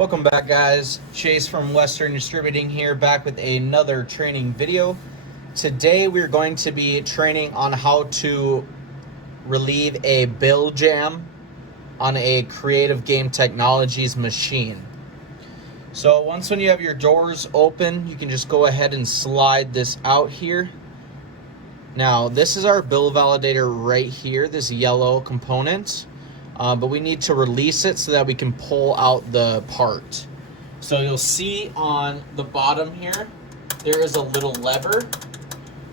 Welcome back, guys. Chase from Western Distributing here, back with another training video. Today we're going to be training on how to relieve a bill jam on a Creative Game Technologies machine. So once when you have your doors open, you can just go ahead and slide this out here. Now this is our bill validator right here, this yellow component. But we need to release it so that we can pull out the part. So you'll see on the bottom here, there is a little lever.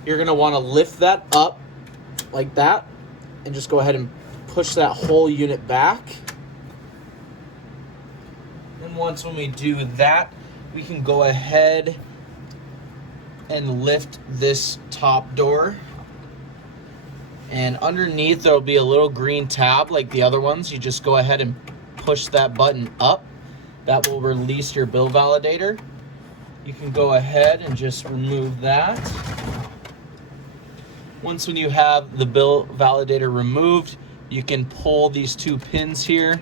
You're gonna wanna lift that up like that and just go ahead and push that whole unit back. And once when we do that, we can go ahead and lift this top door. And underneath there will be a little green tab like the other ones. You just go ahead and push that button up. That will release your bill validator. You can go ahead and just remove that. Once when you have the bill validator removed, you can pull these two pins here.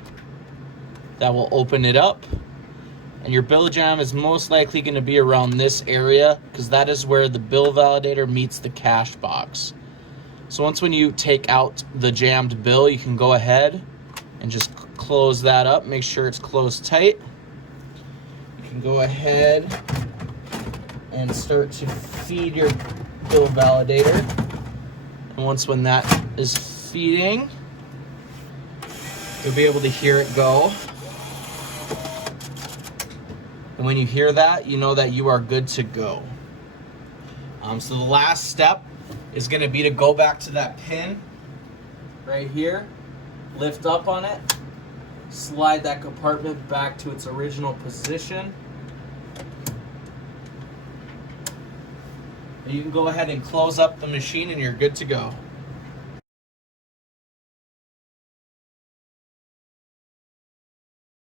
That will open it up. And your bill jam is most likely going to be around this area because that is where the bill validator meets the cash box. So once when you take out the jammed bill, you can go ahead and just close that up. Make sure it's closed tight. You can go ahead and start to feed your bill validator. And once when that is feeding, you'll be able to hear it go. And when you hear that, you know that you are good to go. So the last step is going to be to go back to that pin right here, lift up on it, slide that compartment back to its original position. And you can go ahead and close up the machine and you're good to go.